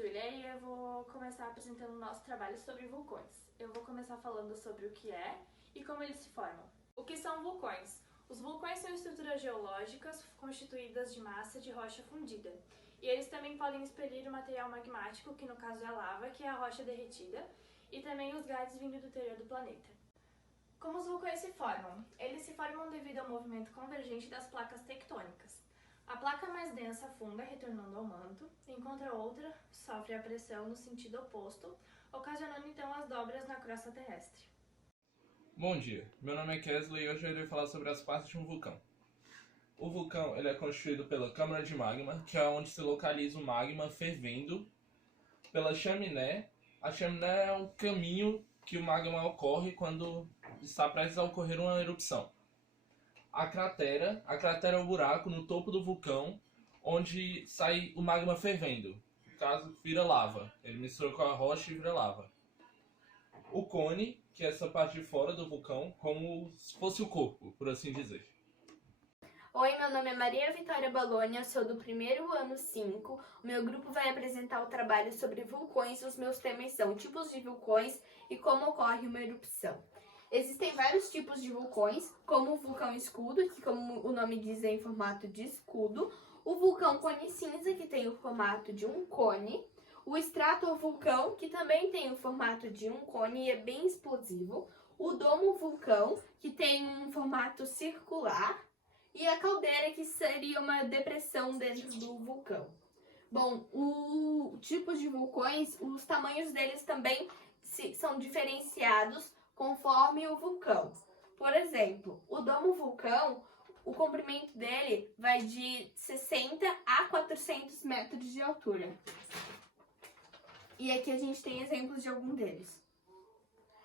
Júlia e eu vou começar apresentando o nosso trabalho sobre vulcões. Eu vou começar falando sobre o que é e como eles se formam. O que são vulcões? Os vulcões são estruturas geológicas constituídas de massa de rocha fundida. E eles também podem expelir o material magmático, que no caso é a lava, que é a rocha derretida, e também os gases vindo do interior do planeta. Como os vulcões se formam? Eles se formam devido ao movimento convergente das placas tectônicas. A placa mais densa afunda, retornando ao manto, enquanto a outra sofre a pressão no sentido oposto, ocasionando então as dobras na crosta terrestre. Bom dia, meu nome é Kesley e hoje eu irei falar sobre as partes de um vulcão. O vulcão ele é constituído pela câmara de magma, que é onde se localiza o magma fervendo, pela chaminé. A chaminé é o caminho que o magma ocorre quando está prestes a ocorrer uma erupção. A cratera é o buraco no topo do vulcão, onde sai o magma fervendo. No caso, vira lava. Ele mistura com a rocha e vira lava. O cone, que é essa parte de fora do vulcão, como se fosse o corpo, por assim dizer. Oi, meu nome é Maria Vitória Balônia, sou do primeiro ano 5. O meu grupo vai apresentar o trabalho sobre vulcões. Os meus temas são tipos de vulcões e como ocorre uma erupção. Existem vários tipos de vulcões, como o vulcão escudo, que como o nome diz é em formato de escudo, o vulcão cone cinza, que tem o formato de um cone, o estratovulcão, que também tem o formato de um cone e é bem explosivo, o domo-vulcão, que tem um formato circular, e a caldeira, que seria uma depressão dentro do vulcão. Bom, o tipo de vulcões, os tamanhos deles também são diferenciados conforme o vulcão. Por exemplo, o domo-vulcão, o comprimento dele vai de 60 a 400 metros de altura. E aqui a gente tem exemplos de algum deles.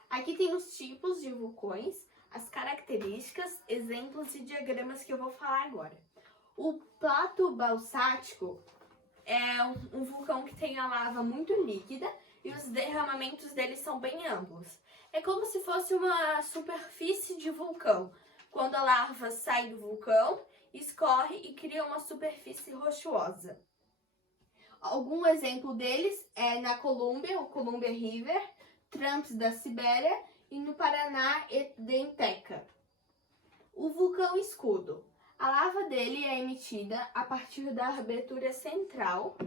Aqui tem os tipos de vulcões, as características, exemplos e diagramas que eu vou falar agora. O plato basáltico é um vulcão que tem a lava muito líquida e os derramamentos dele são bem amplos. É como se fosse uma superfície de vulcão. Quando a lava sai do vulcão, escorre e cria uma superfície rochosa. Algum exemplo deles é na Colômbia, o Columbia River, Trumps da Sibéria e no Paraná, Edentecca. O vulcão escudo. A lava dele é emitida a partir da abertura central,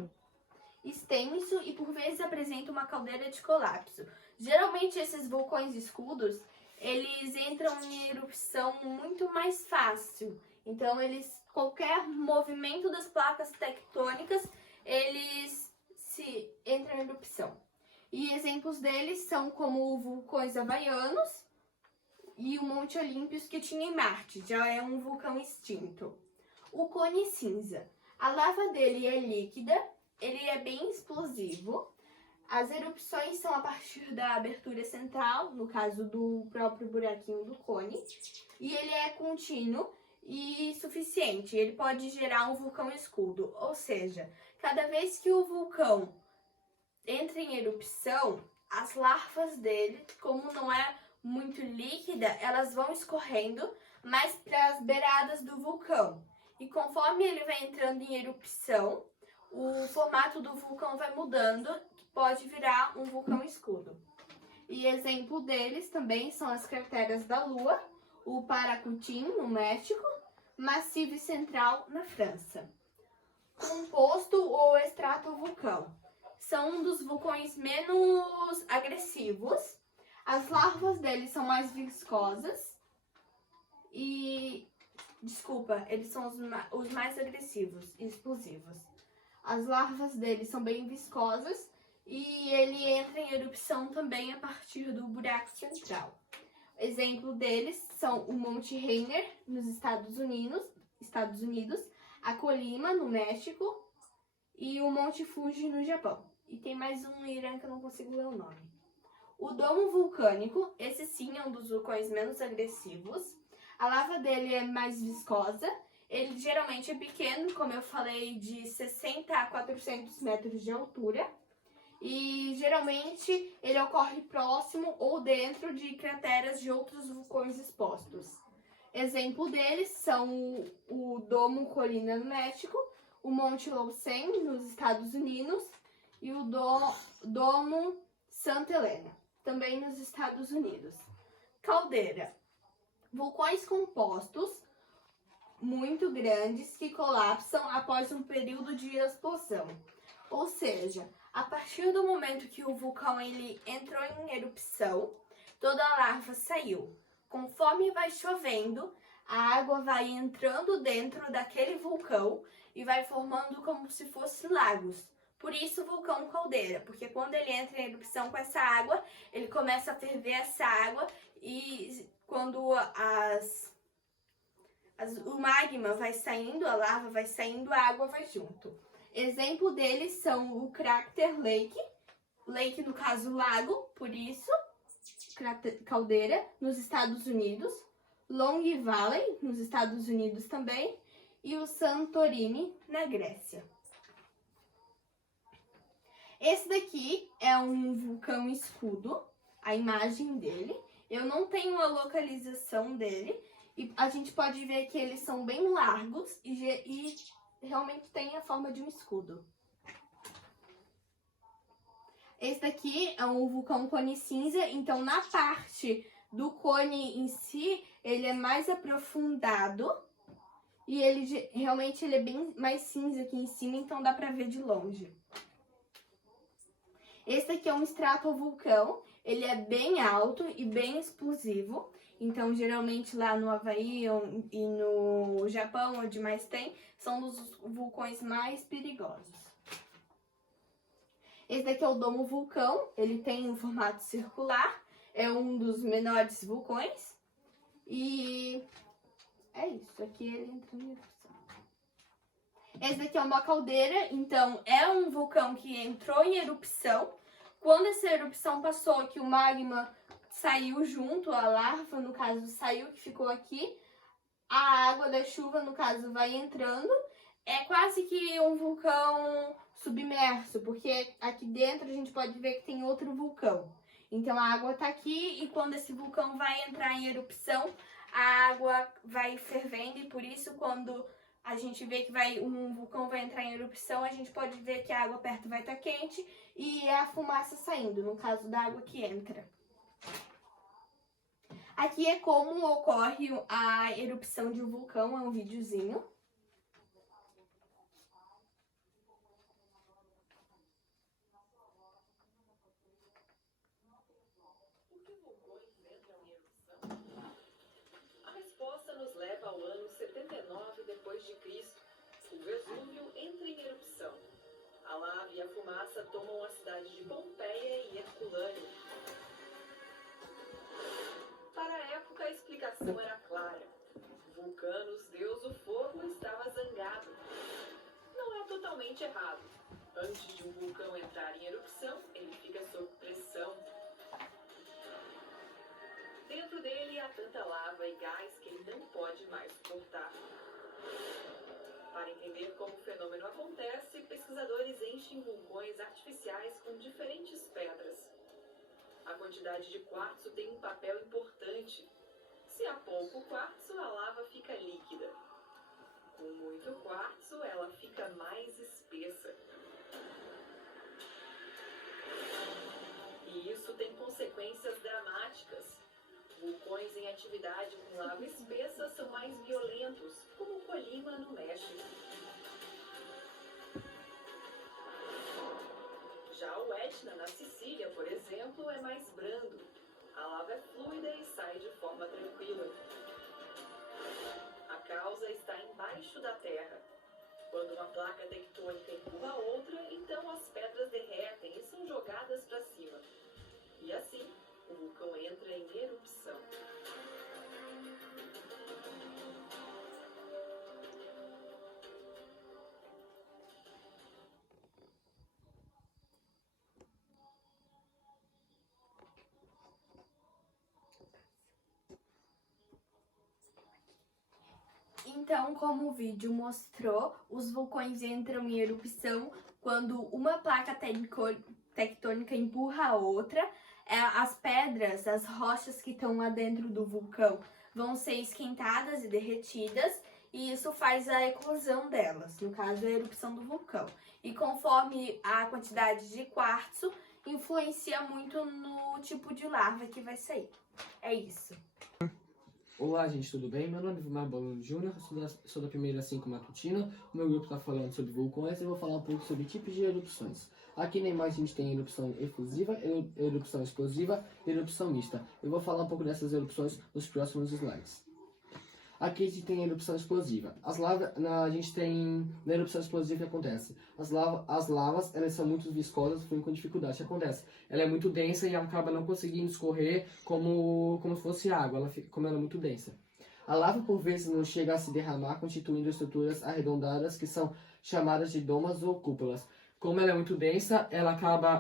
extenso e por vezes apresenta uma caldeira de colapso. Geralmente esses vulcões escudos, eles entram em erupção muito mais fácil. Então qualquer movimento das placas tectônicas, eles se entram em erupção. E exemplos deles são como vulcões havaianos e o Monte Olímpio que tinha em Marte, já é um vulcão extinto. O cone cinza. A lava dele é líquida, ele é bem explosivo. As erupções são a partir da abertura central, no caso do próprio buraquinho do cone, e ele é contínuo e suficiente. Ele pode gerar um vulcão escudo, ou seja, cada vez que o vulcão entra em erupção, as larvas dele, como não é muito líquida, elas vão escorrendo mais para as beiradas do vulcão. E conforme ele vai entrando em erupção, o formato do vulcão vai mudando, que pode virar um vulcão escudo. E exemplo deles também são as crateras da Lua, o Paracutim, no México, Massif Central, na França. Composto ou estratovulcão. São um dos vulcões menos agressivos. As larvas deles são mais viscosas eles são os mais agressivos e explosivos. As larvas deles são bem viscosas e ele entra em erupção também a partir do buraco central. Exemplo deles são o Monte Rainier, nos Estados Unidos, a Colima, no México, e o Monte Fuji, no Japão. E tem mais um no Irã que eu não consigo ler o nome. O domo vulcânico, esse sim é um dos vulcões menos agressivos. A lava dele é mais viscosa. Ele geralmente é pequeno, como eu falei, de 60 a 400 metros de altura. E geralmente ele ocorre próximo ou dentro de crateras de outros vulcões expostos. Exemplo deles são o Domo Colina, no México, o Monte Lhotse, nos Estados Unidos, e o Domo Santa Helena, também nos Estados Unidos. Caldeira. Vulcões compostos muito grandes que colapsam após um período de explosão. Ou seja, a partir do momento que o vulcão ele entrou em erupção, toda a lava saiu. Conforme vai chovendo, a água vai entrando dentro daquele vulcão e vai formando como se fossem lagos. Por isso, vulcão caldeira, porque quando ele entra em erupção com essa água, ele começa a ferver essa água e quando o magma vai saindo, a lava vai saindo, a água vai junto. Exemplo deles são o Crater Lake, Lake no caso lago, por isso, caldeira, nos Estados Unidos, Long Valley, nos Estados Unidos também, e o Santorini, na Grécia. Esse daqui é um vulcão escudo, a imagem dele. Eu não tenho a localização dele, e a gente pode ver que eles são bem largos e realmente tem a forma de um escudo. Esse daqui é um vulcão cone cinza, então na parte do cone em si, ele é mais aprofundado e ele realmente ele é bem mais cinza aqui em cima, então dá pra ver de longe. Esse daqui é um estratovulcão, ele é bem alto e bem explosivo. Então, geralmente lá no Havaí e no Japão, onde mais tem, são dos vulcões mais perigosos. Esse daqui é o Domo Vulcão, ele tem um formato circular, é um dos menores vulcões. E é isso, aqui ele entra em erupção. Esse daqui é uma caldeira, então é um vulcão que entrou em erupção. Quando essa erupção passou, que o magma saiu junto, a lava, no caso, saiu, que ficou aqui. A água da chuva, no caso, vai entrando. É quase que um vulcão submerso, porque aqui dentro a gente pode ver que tem outro vulcão. Então, a água tá aqui e quando esse vulcão vai entrar em erupção, a água vai fervendo e por isso, quando a gente vê que um vulcão vai entrar em erupção, a gente pode ver que a água perto vai estar quente e a fumaça saindo, no caso da água que entra. Aqui é como ocorre a erupção de um vulcão, é um videozinho. Por que vulcões entram em erupção? A resposta nos leva ao ano 79 d.C. O Vesúvio entra em erupção. A lava e a fumaça tomam as cidades de Pompeia e Herculâneo. Para a época, a explicação era clara. Vulcanus, deus do fogo, estava zangado. Não é totalmente errado. Antes de um vulcão entrar em erupção, ele fica sob pressão. Dentro dele há tanta lava e gás que ele não pode mais suportar. Para entender como o fenômeno acontece, pesquisadores enchem vulcões artificiais com diferentes pedras. A quantidade de quartzo tem um papel importante. Se há pouco quartzo, a lava fica líquida. Com muito quartzo, ela fica mais espessa. E isso tem consequências dramáticas. Vulcões em atividade com lava espessa são mais violentos, como Colima, no México. Já o Etna, na Sicília, por exemplo, é mais brando. A lava é fluida e sai de forma tranquila. A causa está embaixo da terra. Quando uma placa tectônica empurra outra, então as pedras derretem e são jogadas para cima. E assim, o vulcão entra em erupção. Então, como o vídeo mostrou, os vulcões entram em erupção quando uma placa tectônica empurra a outra. As pedras, as rochas que estão lá dentro do vulcão vão ser esquentadas e derretidas e isso faz a eclosão delas, no caso a erupção do vulcão. E conforme a quantidade de quartzo, influencia muito no tipo de larva que vai sair. É isso. Olá, gente, tudo bem? Meu nome é Vilmar Baloni Júnior, sou da primeira 5 matutina. O meu grupo está falando sobre vulcões e eu vou falar um pouco sobre tipos de erupções. Aqui na imagem a gente tem erupção efusiva, erupção explosiva e erupção mista. Eu vou falar um pouco dessas erupções nos próximos slides. Aqui a gente tem a erupção explosiva. A gente tem na erupção explosiva o que acontece? As lavas elas são muito viscosas, fluem com dificuldade. O que acontece? Ela é muito densa e ela acaba não conseguindo escorrer como se fosse água, como ela é muito densa. A lava por vezes não chega a se derramar, constituindo estruturas arredondadas que são chamadas de domas ou cúpulas. Como ela é muito densa, ela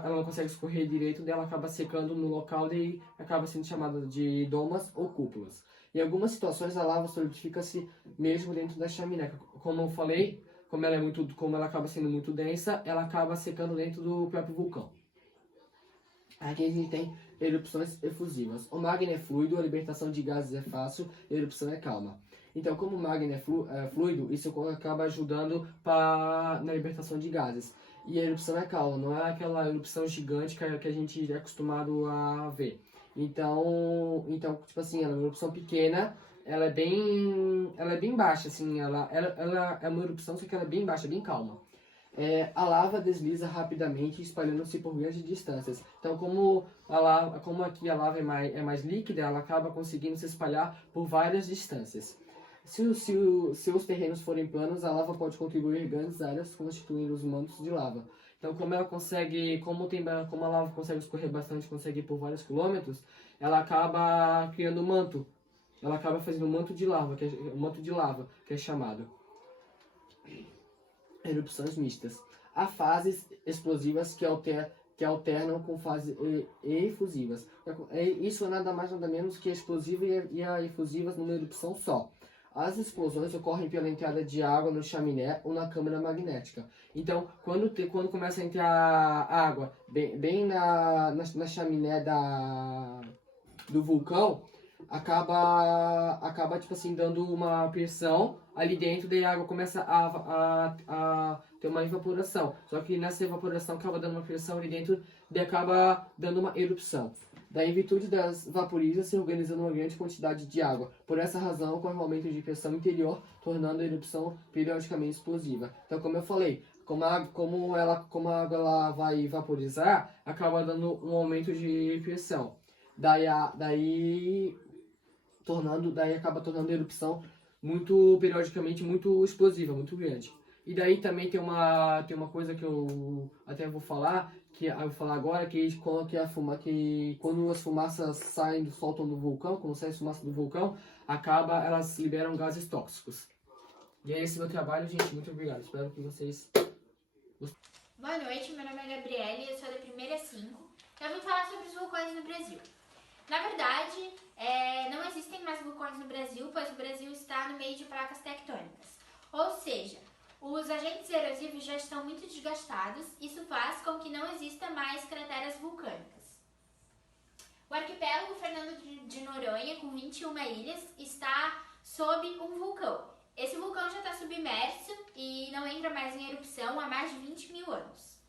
não consegue escorrer direito, daí ela acaba secando no local e acaba sendo chamada de domas ou cúpulas. Em algumas situações, a lava solidifica-se mesmo dentro da chaminé. Como eu falei, como ela acaba sendo muito densa, ela acaba secando dentro do próprio vulcão. Aqui a gente tem erupções efusivas. O magma é fluido, a libertação de gases é fácil e a erupção é calma. Então, como o magma é fluido, isso acaba ajudando na libertação de gases. E a erupção é calma, não é aquela erupção gigante que a gente é acostumado a ver. Então, tipo assim, ela é uma erupção pequena, ela é bem baixa, assim, ela é uma erupção, só que ela é bem baixa, bem calma. A lava desliza rapidamente, espalhando-se por grandes distâncias. Então, como aqui a lava é mais líquida, ela acaba conseguindo se espalhar por várias distâncias. Se os terrenos forem planos, a lava pode contribuir em grandes áreas, constituindo os mantos de lava. Então, como a lava consegue escorrer bastante, consegue ir por vários quilômetros, ela acaba criando um manto. Ela acaba fazendo um manto de lava, que é chamado. Erupções mistas. Há fases explosivas que alternam com fases efusivas. Isso é nada mais nada menos que a explosiva e a efusivas numa erupção só. As explosões ocorrem pela entrada de água no chaminé ou na câmara magnética. Então, quando começa a entrar água bem na chaminé do vulcão, acaba tipo assim, dando uma pressão ali dentro, daí a água começa a ter uma evaporação. Só que nessa evaporação acaba dando uma pressão ali dentro, daí acaba dando uma erupção. Daí, em virtude das vaporizas, se organizando uma grande quantidade de água. Por essa razão, ocorre um aumento de pressão interior, tornando a erupção periodicamente explosiva. Então, como eu falei, como a água ela vai vaporizar, acaba dando um aumento de pressão. Daí acaba tornando a erupção periodicamente muito explosiva, muito grande. E daí também tem uma coisa que eu até vou falar, que eu vou falar agora, que quando as fumaças soltam do vulcão, quando sai a fumaça do vulcão, elas liberam gases tóxicos. E é esse meu trabalho, gente. Muito obrigado. Espero que vocês... Boa noite, meu nome é Gabriele e eu sou da primeira 5. Eu vim falar sobre os vulcões no Brasil. Na verdade, não existem mais vulcões no Brasil, pois o Brasil está no meio de placas tectônicas. Ou seja, os agentes erosivos já estão muito desgastados, isso faz com que não exista mais crateras vulcânicas. O arquipélago Fernando de Noronha, com 21 ilhas, está sob um vulcão. Esse vulcão já está submerso e não entra mais em erupção há mais de 20 mil anos.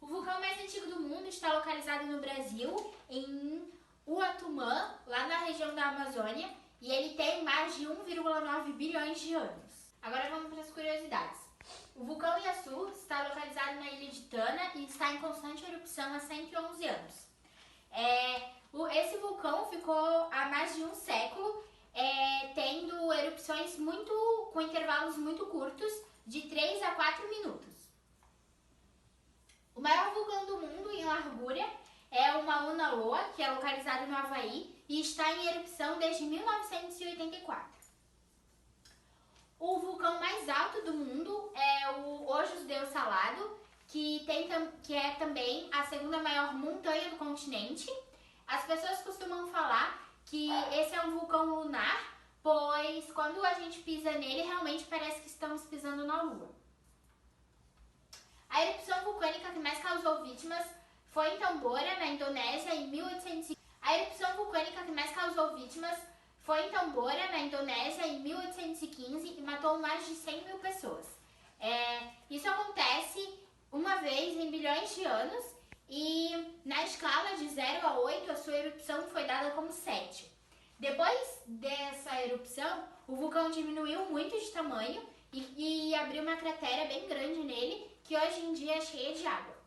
O vulcão mais antigo do mundo está localizado no Brasil, em Uatumã, lá na região da Amazônia, e ele tem mais de 1,9 bilhões de anos. Agora vamos para as curiosidades. O vulcão Iaçu está localizado na ilha de Tana e está em constante erupção há 111 anos. Esse vulcão ficou há mais de um século, tendo erupções com intervalos muito curtos, de 3 a 4 minutos. O maior vulcão do mundo em largura é o Mauna Loa, que é localizado no Havaí e está em erupção desde 1984. O vulcão mais alto do mundo é o Ojos Deus Salado, que é também a segunda maior montanha do continente. As pessoas costumam falar que esse é um vulcão lunar, pois quando a gente pisa nele, realmente parece que estamos pisando na Lua. A erupção vulcânica que mais causou vítimas foi em Tambora, na Indonésia, em 1800. A erupção vulcânica que mais causou vítimas foi em Tambora, na Indonésia, em 1815 e matou mais de 100 mil pessoas. Isso acontece uma vez em bilhões de anos e na escala de 0 a 8 a sua erupção foi dada como 7. Depois dessa erupção, o vulcão diminuiu muito de tamanho e abriu uma cratera bem grande nele, que hoje em dia é cheia de água.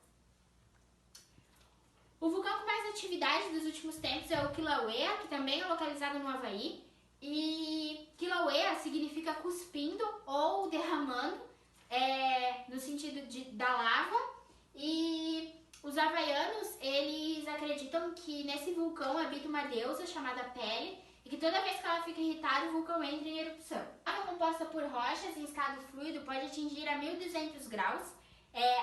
O vulcão com mais atividade dos últimos tempos é o Kilauea, que também é localizado no Havaí. E Kilauea significa cuspindo ou derramando, no sentido da lava. E os havaianos, eles acreditam que nesse vulcão habita uma deusa chamada Pele, e que toda vez que ela fica irritada, o vulcão entra em erupção. A água composta por rochas em estado fluido pode atingir a 1200 graus.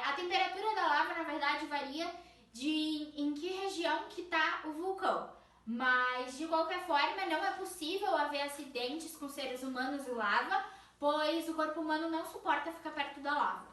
A temperatura da lava, na verdade, varia em que região que está o vulcão. Mas, de qualquer forma, não é possível haver acidentes com seres humanos e lava, pois o corpo humano não suporta ficar perto da lava.